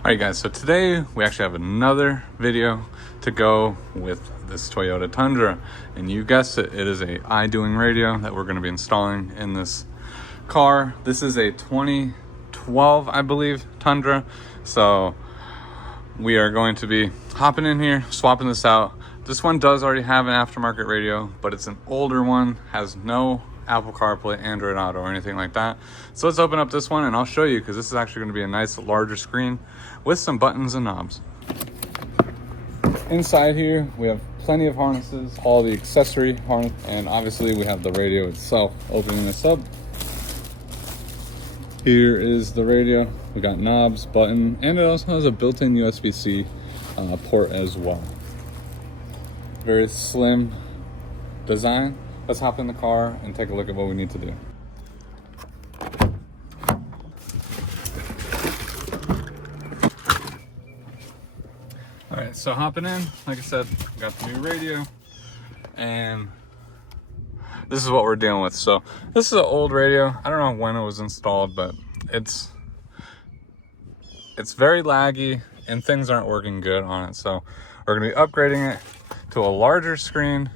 Alright guys, so today we actually have another video to go with this Toyota Tundra, and you guessed it, it is a iDoing radio that we're going to be installing in this car. This is a 2012, I believe, Tundra, so we are going to be hopping in here, swapping this out. This one does already have an aftermarket radio, but it's an older one, has no Apple CarPlay, Android Auto, or anything like that. So let's open up this one and I'll show you, because this is actually going to be a nice larger screen with some buttons and knobs. Inside here we have plenty of harnesses, all the accessory harness, and obviously we have the radio itself. Opening this up, here is the radio. We got knobs, button, and it also has a built-in USB-C port as well. Very slim design. Let's hop in the car and take a look at what we need to do. All right, so hopping in, like I said, we got the new radio, and this is what we're dealing with. So this is an old radio. I don't know when it was installed, but it's very laggy and things aren't working good on it. So we're gonna be upgrading it to a larger screen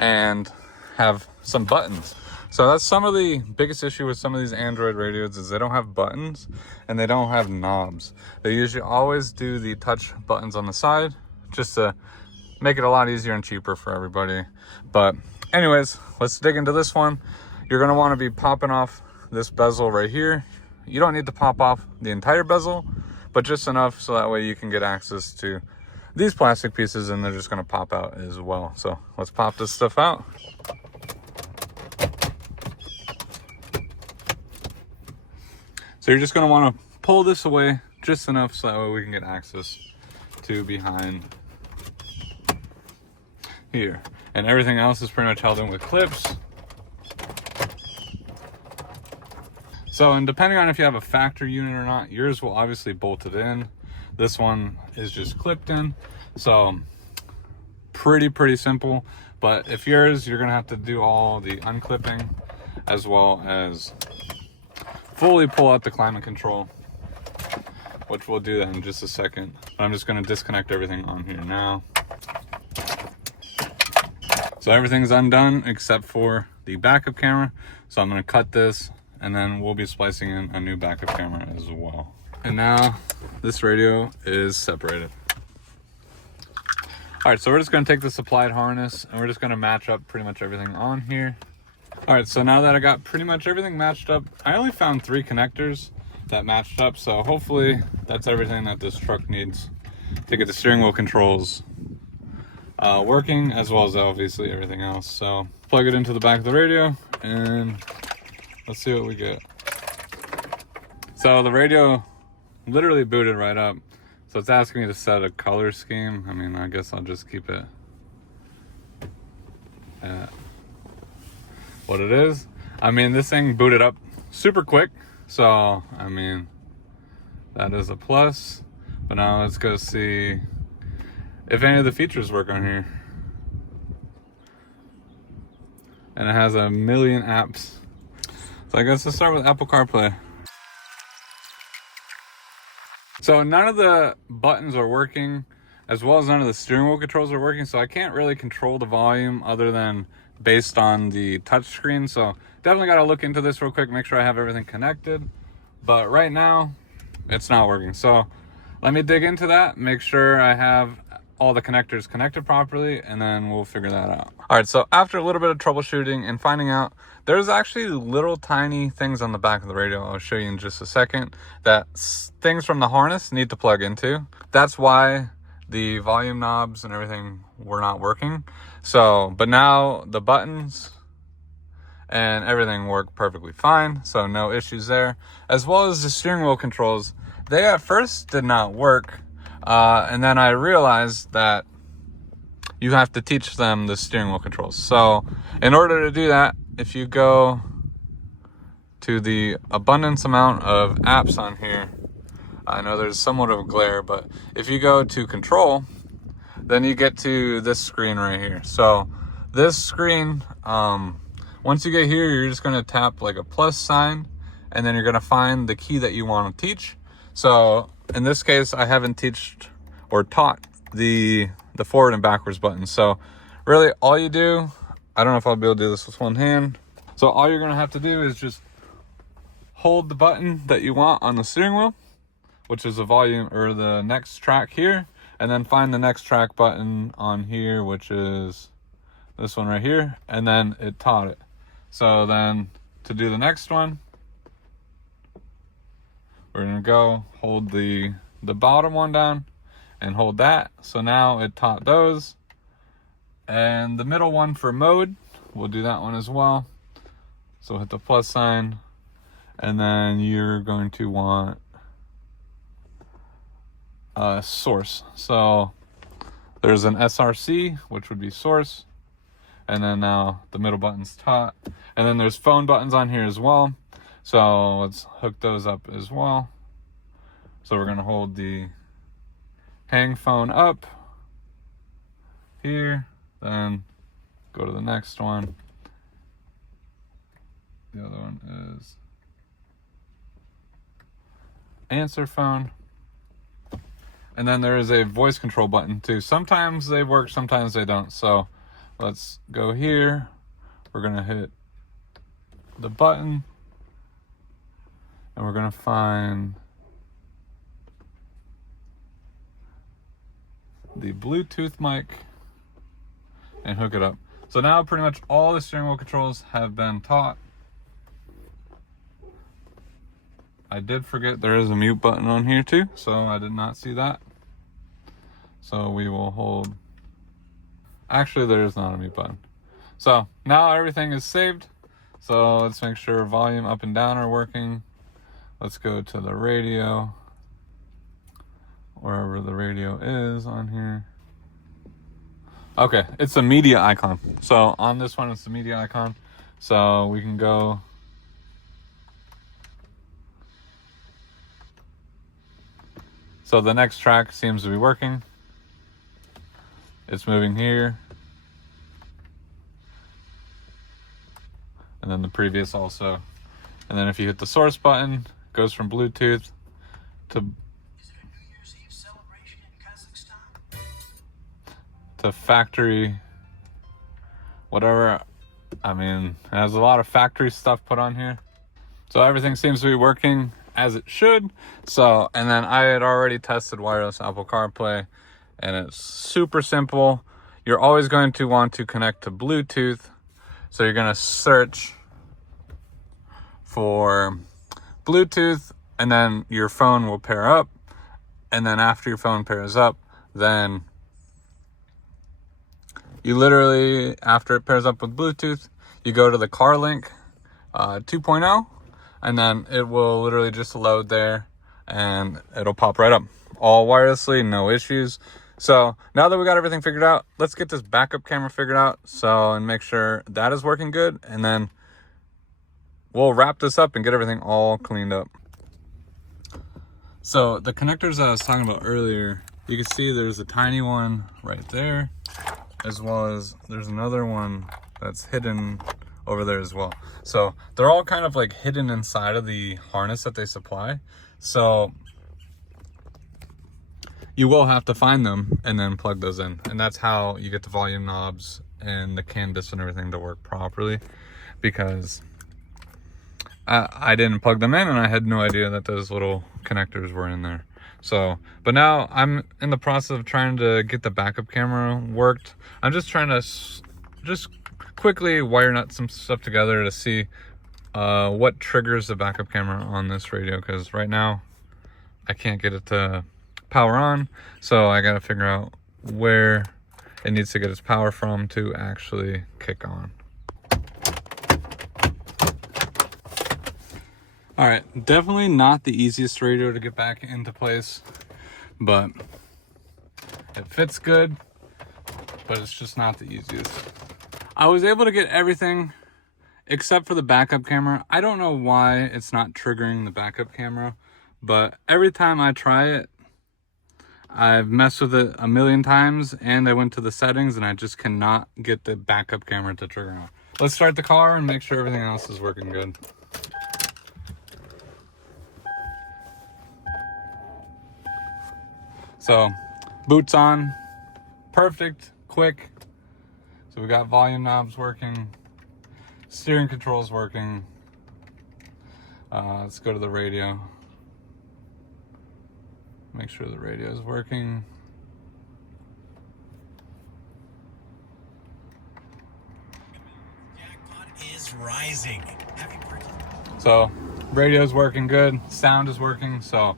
and have some buttons. So that's some of the biggest issue with some of these Android radios, is they don't have buttons and they don't have knobs. They usually always do the touch buttons on the side just to make it a lot easier and cheaper for everybody. But anyways, let's dig into this one. You're gonna wanna be popping off this bezel right here. You don't need to pop off the entire bezel, but just enough so that way you can get access to these plastic pieces, and they're just going to pop out as well. So let's pop this stuff out. So you're just going to want to pull this away just enough so that way we can get access to behind here. And everything else is pretty much held in with clips. So, and depending on if you have a factory unit or not, yours will obviously bolt it in. This one is just clipped in, so pretty simple. But if yours, you're gonna have to do all the unclipping as well as fully pull out the climate control, which we'll do that in just a second. But I'm just gonna disconnect everything on here now. So everything's undone except for the backup camera. So I'm gonna cut this, and then we'll be splicing in a new backup camera as well. And now this radio is separated. All right, so we're just gonna take the supplied harness and we're just gonna match up pretty much everything on here. All right, so now that I got pretty much everything matched up, I only found 3 connectors that matched up. So hopefully that's everything that this truck needs to get the steering wheel controls working, as well as obviously everything else. So plug it into the back of the radio and let's see what we get. So the radio literally booted right up. So it's asking me to set a color scheme. I mean, I guess I'll just keep it at what it is. I mean, this thing booted up super quick. So, I mean, that is a plus. But now let's go see if any of the features work on here. And it has 1 million apps. So I guess let's start with Apple CarPlay. So none of the buttons are working, as well as none of the steering wheel controls are working. So I can't really control the volume other than based on the touch screen. So definitely got to look into this real quick, make sure I have everything connected. But right now it's not working. So let me dig into that, make sure I have all the connectors connected properly, and then we'll figure that out. All right, so after a little bit of troubleshooting and finding out there's actually little tiny things on the back of the radio, I'll show you in just a second, that things from the harness need to plug into. That's why the volume knobs and everything were not working. So, but now the buttons and everything work perfectly fine, so no issues there. As well as the steering wheel controls, they at first did not work. And then I realized that you have to teach them the steering wheel controls. So in order to do that, if you go to the abundance amount of apps on here, I know there's somewhat of a glare, but if you go to control, then you get to this screen right here. So this screen, once you get here, you're just gonna tap like a plus sign, and then you're gonna find the key that you want to teach. So in this case, I haven't taught the forward and backwards buttons. So really all you do, I don't know if I'll be able to do this with one hand. So all you're gonna have to do is just hold the button that you want on the steering wheel, which is the volume or the next track here, and then find the next track button on here, which is this one right here, and then it taught it. So then to do the next one, we're gonna go hold the bottom one down and hold that. So now it taught those. And the middle one for mode, we'll do that one as well. So hit the plus sign, and then you're going to want source. So there's an SRC, which would be source, and then now the middle button's taught, and then there's phone buttons on here as well. So let's hook those up as well. So we're gonna hold the hang phone up here, then go to the next one. The other one is answer phone. And then there is a voice control button too. Sometimes they work, sometimes they don't. So let's go here. We're gonna hit the button and we're gonna find the Bluetooth mic and hook it up. So now pretty much all the steering wheel controls have been taught. I did forget there is a mute button on here too, so I did not see that. So we will hold, actually there is not a mute button. So now everything is saved. So let's make sure volume up and down are working. Let's go to the radio, wherever the radio is on here. Okay, it's a media icon. So on this one, it's the media icon. So we can go. So the next track seems to be working. It's moving here. And then the previous also. And then if you hit the source button, it goes from Bluetooth to factory, whatever. I mean, it has a lot of factory stuff put on here. So everything seems to be working as it should. So, and then I had already tested wireless Apple CarPlay, and it's super simple. You're always going to want to connect to Bluetooth. So you're going to search for Bluetooth, and then your phone will pair up. And then after your phone pairs up, then you literally, after it pairs up with Bluetooth, you go to the CarLink 2.0, and then it will literally just load there and it'll pop right up. All wirelessly, no issues. So now that we got everything figured out, let's get this backup camera figured out. So, and make sure that is working good. And then we'll wrap this up and get everything all cleaned up. So the connectors that I was talking about earlier, you can see there's a tiny one right there, as well as there's another one that's hidden over there as well. So they're all kind of like hidden inside of the harness that they supply. So you will have to find them and then plug those in. And that's how you get the volume knobs and the canvas and everything to work properly, because I didn't plug them in and I had no idea that those little connectors were in there. So, but now I'm in the process of trying to get the backup camera worked. I'm just trying to just quickly wire nut some stuff together to see what triggers the backup camera on this radio, because right now I can't get it to power on. So I got to figure out where it needs to get its power from to actually kick on. All right, definitely not the easiest radio to get back into place, but it fits good, but it's just not the easiest. I was able to get everything except for the backup camera. I don't know why it's not triggering the backup camera, but every time I try it, I've messed with it a million times, and I went to the settings and I just cannot get the backup camera to trigger on. Let's start the car and make sure everything else is working good. So boots on, perfect, quick. So we got volume knobs working, steering controls working. Let's go to the radio. Make sure the radio is working. Jackpot is rising. So radio is working good, sound is working. So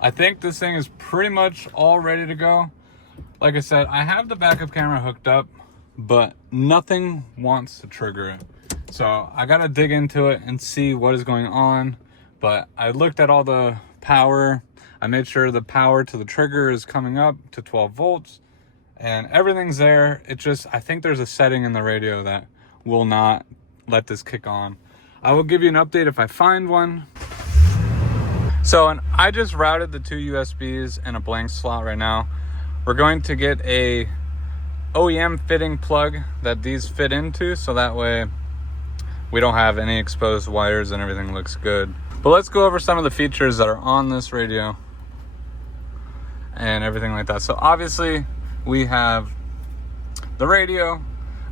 I think this thing is pretty much all ready to go. Like I said, I have the backup camera hooked up, but nothing wants to trigger it. So I gotta dig into it and see what is going on. But I looked at all the power. I made sure the power to the trigger is coming up to 12 volts and everything's there. It just, I think there's a setting in the radio that will not let this kick on. I will give you an update if I find one. So, and I just routed the 2 USBs and a blank slot right now. We're going to get a OEM fitting plug that these fit into, so that way we don't have any exposed wires and everything looks good. But let's go over some of the features that are on this radio and everything like that. So obviously we have the radio.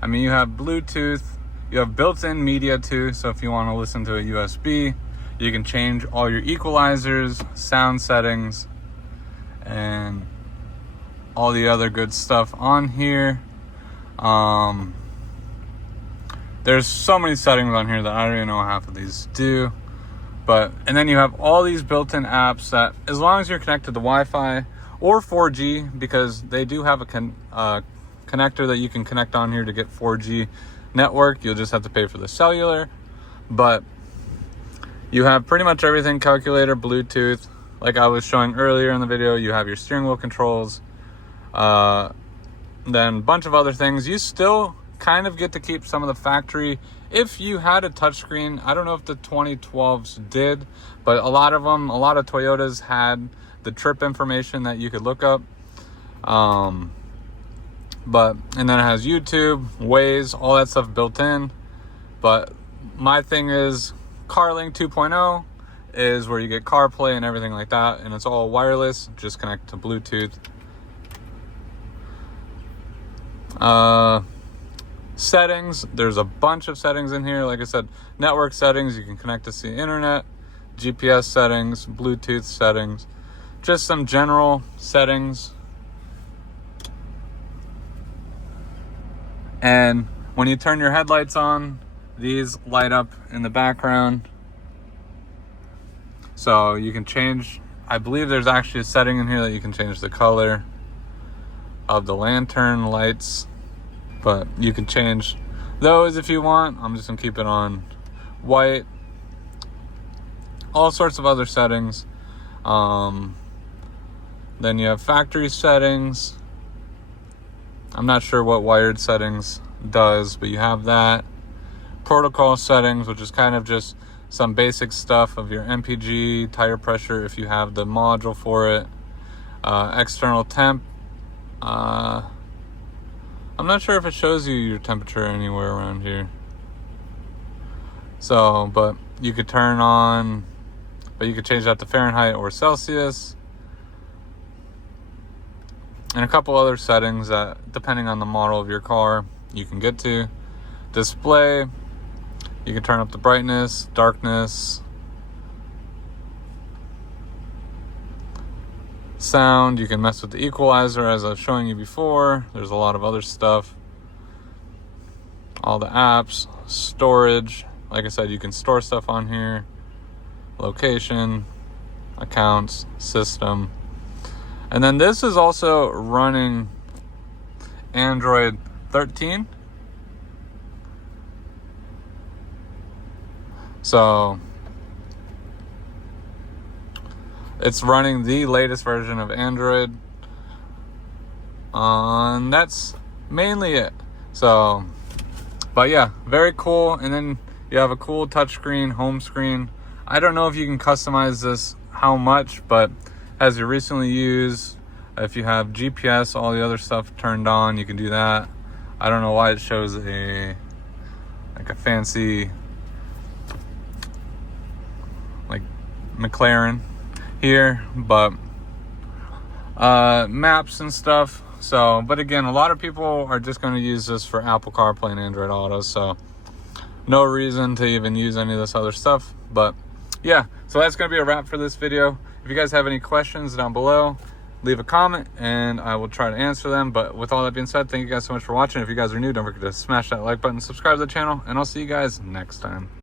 I mean, you have Bluetooth, you have built-in media too. So if you want to listen to a USB, you can change all your equalizers, sound settings, and all the other good stuff on here. There's so many settings on here that I don't even know what half of these do. And then you have all these built-in apps that, as long as you're connected to Wi-Fi or 4G, because they do have a connector that you can connect on here to get 4G network. You'll just have to pay for the cellular. But you have pretty much everything: calculator, Bluetooth. Like I was showing earlier in the video, you have your steering wheel controls. Then a bunch of other things. You still kind of get to keep some of the factory. If you had a touchscreen, I don't know if the 2012s did, but a lot of Toyotas had the trip information that you could look up. And then it has YouTube, Waze, all that stuff built in. But my thing is CarLink 2.0 is where you get CarPlay and everything like that, and it's all wireless. Just connect to Bluetooth. Settings, there's a bunch of settings in here. Like I said, network settings, you can connect to the internet, GPS settings, Bluetooth settings, just some general settings. And when you turn your headlights on, these light up in the background. So you can change, I believe there's actually a setting in here that you can change the color of the lantern lights. But you can change those if you want. I'm just gonna keep it on white. All sorts of other settings. Then you have factory settings. I'm not sure what wired settings does, but you have that. Protocol settings, which is kind of just some basic stuff of your MPG, tire pressure if you have the module for it. External temp. I'm not sure if it shows you your temperature anywhere around here. So, but you could turn on, but you could change that to Fahrenheit or Celsius. And a couple other settings that, depending on the model of your car, you can get to. Display, you can turn up the brightness, darkness. Sound, you can mess with the equalizer as I was showing you before. There's a lot of other stuff. All the apps, storage. Like I said, you can store stuff on here. Location, accounts, system. And then this is also running Android 13. So it's running the latest version of Android. That's mainly it. So, but yeah, very cool. And then you have a cool touchscreen, home screen. I don't know if you can customize this how much, but as you recently used, if you have GPS, all the other stuff turned on, you can do that. I don't know why it shows a fancy like McLaren here, but maps and stuff. So, but again, a lot of people are just going to use this for Apple CarPlay and Android Auto, so no reason to even use any of this other stuff. But yeah, so that's going to be a wrap for this video. If you guys have any questions down below, leave a comment and I will try to answer them. But with all that being said, thank you guys so much for watching. If you guys are new, don't forget to smash that like button, subscribe to the channel, and I'll see you guys next time.